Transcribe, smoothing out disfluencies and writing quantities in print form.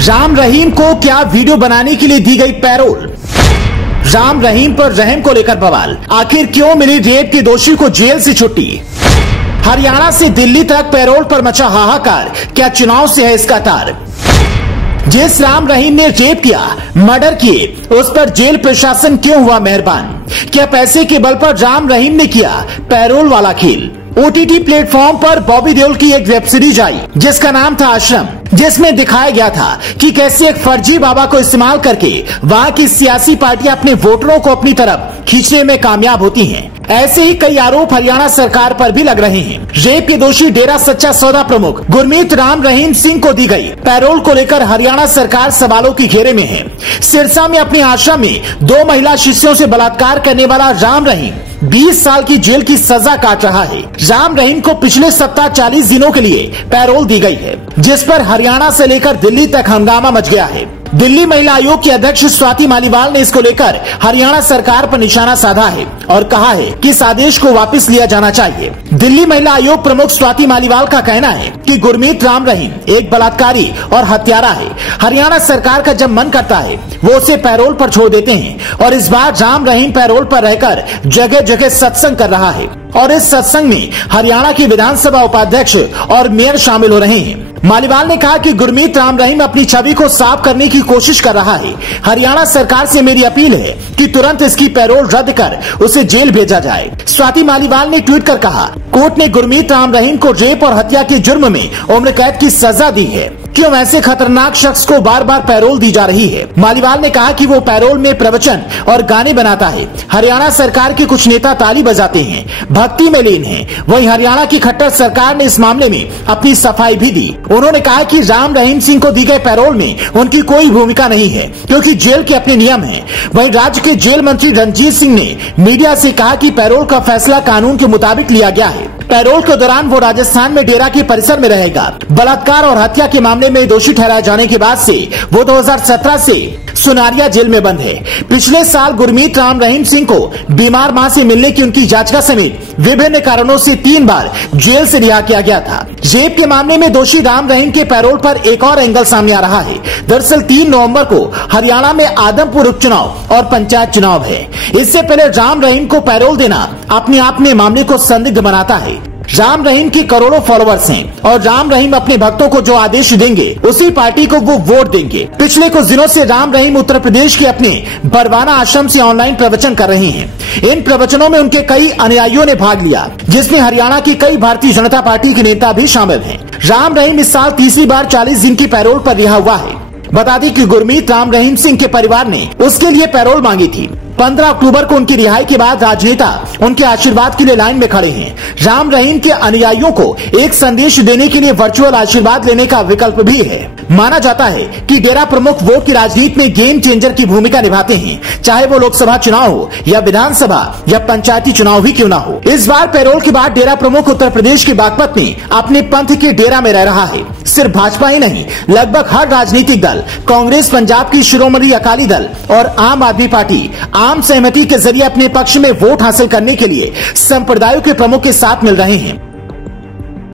राम रहीम को क्या वीडियो बनाने के लिए दी गई पैरोल? राम रहीम पर रहम को लेकर बवाल, आखिर क्यों मिली रेप के दोषी को जेल से छुट्टी? हरियाणा से दिल्ली तक पैरोल पर मचा हाहाकार, क्या चुनाव से है इसका तार? जिस राम रहीम ने रेप किया, मर्डर किए, उस पर जेल प्रशासन क्यों हुआ मेहरबान? क्या पैसे के बल पर राम रहीम ने किया पैरोल वाला खेल? ओटीटी प्लेटफॉर्म पर बॉबी देओल की एक वेब सीरीज आई जिसका नाम था आश्रम, जिसमें दिखाया गया था कि कैसे एक फर्जी बाबा को इस्तेमाल करके वहां की सियासी पार्टियां अपने वोटरों को अपनी तरफ खींचने में कामयाब होती हैं। ऐसे ही कई आरोप हरियाणा सरकार पर भी लग रहे हैं। रेप के दोषी डेरा सच्चा सौदा प्रमुख गुरमीत राम रहीम सिंह को दी गई पैरोल को लेकर हरियाणा सरकार सवालों की घेरे में है। सिरसा में अपने आश्रम में 2 महिला शिष्यों से बलात्कार करने वाला राम रहीम 20 साल की जेल की सजा काट रहा है। राम रहीम को पिछले सप्ताह 40 दिनों के लिए पैरोल दी गई है, जिस पर हरियाणा से लेकर दिल्ली तक हंगामा मच गया है। दिल्ली महिला आयोग की अध्यक्ष स्वाति मालीवाल ने इसको लेकर हरियाणा सरकार पर निशाना साधा है और कहा है कि इस आदेश को वापस लिया जाना चाहिए। दिल्ली महिला आयोग प्रमुख स्वाति मालीवाल का कहना है कि गुरमीत राम रहीम एक बलात्कारी और हत्यारा है। हरियाणा सरकार का जब मन करता है वो उसे पैरोल पर छोड़ देते हैं और इस बार राम रहीम पैरोल पर रहकर जगह जगह सत्संग कर रहा है और इस सत्संग में हरियाणा के विधानसभा उपाध्यक्ष और मेयर शामिल हो रहे हैं। मालीवाल ने कहा कि गुरमीत राम रहीम अपनी छवि को साफ करने की कोशिश कर रहा है। हरियाणा सरकार से मेरी अपील है कि तुरंत इसकी पैरोल रद्द कर उसे जेल भेजा जाए। स्वाति मालीवाल ने ट्वीट कर कहा, कोर्ट ने गुरमीत राम रहीम को रेप और हत्या के जुर्म में उम्र कैद की सजा दी है। क्यों ऐसे खतरनाक शख्स को बार बार पैरोल दी जा रही है? मालीवाल ने कहा कि वो पैरोल में प्रवचन और गाने बनाता है। हरियाणा सरकार के कुछ नेता ताली बजाते हैं, भक्ति में लीन हैं। वहीं हरियाणा की खट्टर सरकार ने इस मामले में अपनी सफाई भी दी। उन्होंने कहा कि राम रहीम सिंह को दी गई पैरोल में उनकी कोई भूमिका नहीं है, क्योंकि जेल के अपने नियम हैं। वहीं राज्य के जेल मंत्री रणजीत सिंह ने मीडिया से कहा कि पैरोल का फैसला कानून के मुताबिक लिया गया है। पैरोल के दौरान वो राजस्थान में डेरा के परिसर में रहेगा। बलात्कार और हत्या के मामले में दोषी ठहराए जाने के बाद से वो 2017 से सुनारिया जेल में बंद है। पिछले साल गुरमीत राम रहीम सिंह को बीमार मां से मिलने की उनकी याचिका समेत विभिन्न कारणों से 3 बार जेल से रिहा किया गया था। रेप के मामले में दोषी राम रहीम के पैरोल पर एक और एंगल सामने आ रहा है। दरअसल 3 नवंबर को हरियाणा में आदमपुर उपचुनाव और पंचायत चुनाव है। इससे पहले राम रहीम को पैरोल देना अपने आप में मामले को संदिग्ध बनाता है। राम रहीम के करोड़ों फॉलोअर्स हैं और राम रहीम अपने भक्तों को जो आदेश देंगे उसी पार्टी को वो वोट देंगे। पिछले कुछ दिनों से राम रहीम उत्तर प्रदेश के अपने बरवाना आश्रम से ऑनलाइन प्रवचन कर रहे हैं। इन प्रवचनों में उनके कई अनुयायियों ने भाग लिया, जिसमें हरियाणा की कई भारतीय जनता पार्टी के नेता भी शामिल हैं। राम रहीम इस साल तीसरी बार 40 दिन की पैरोल पर रिहा हुआ है। बता दें कि गुरमीत राम रहीम सिंह के परिवार ने उसके लिए पैरोल मांगी थी। 15 अक्टूबर को उनकी रिहाई के बाद राजनेता उनके आशीर्वाद के लिए लाइन में खड़े हैं। राम रहीम के अनुयायियों को एक संदेश देने के लिए वर्चुअल आशीर्वाद लेने का विकल्प भी है। माना जाता है कि डेरा प्रमुख वोट की राजनीति में गेम चेंजर की भूमिका निभाते हैं, चाहे वो लोकसभा चुनाव हो या विधानसभा या पंचायती चुनाव ही क्यों ना हो। इस बार पैरोल के बाद डेरा प्रमुख उत्तर प्रदेश के बागपत में अपने पंथ के डेरा में रह रहा है। सिर्फ भाजपा ही नहीं, लगभग हर राजनीतिक दल, कांग्रेस, पंजाब की शिरोमणि अकाली दल और आम आदमी पार्टी आम सहमति के जरिए अपने पक्ष में वोट हासिल करने के लिए संप्रदायों के प्रमुख के साथ मिल रहे हैं।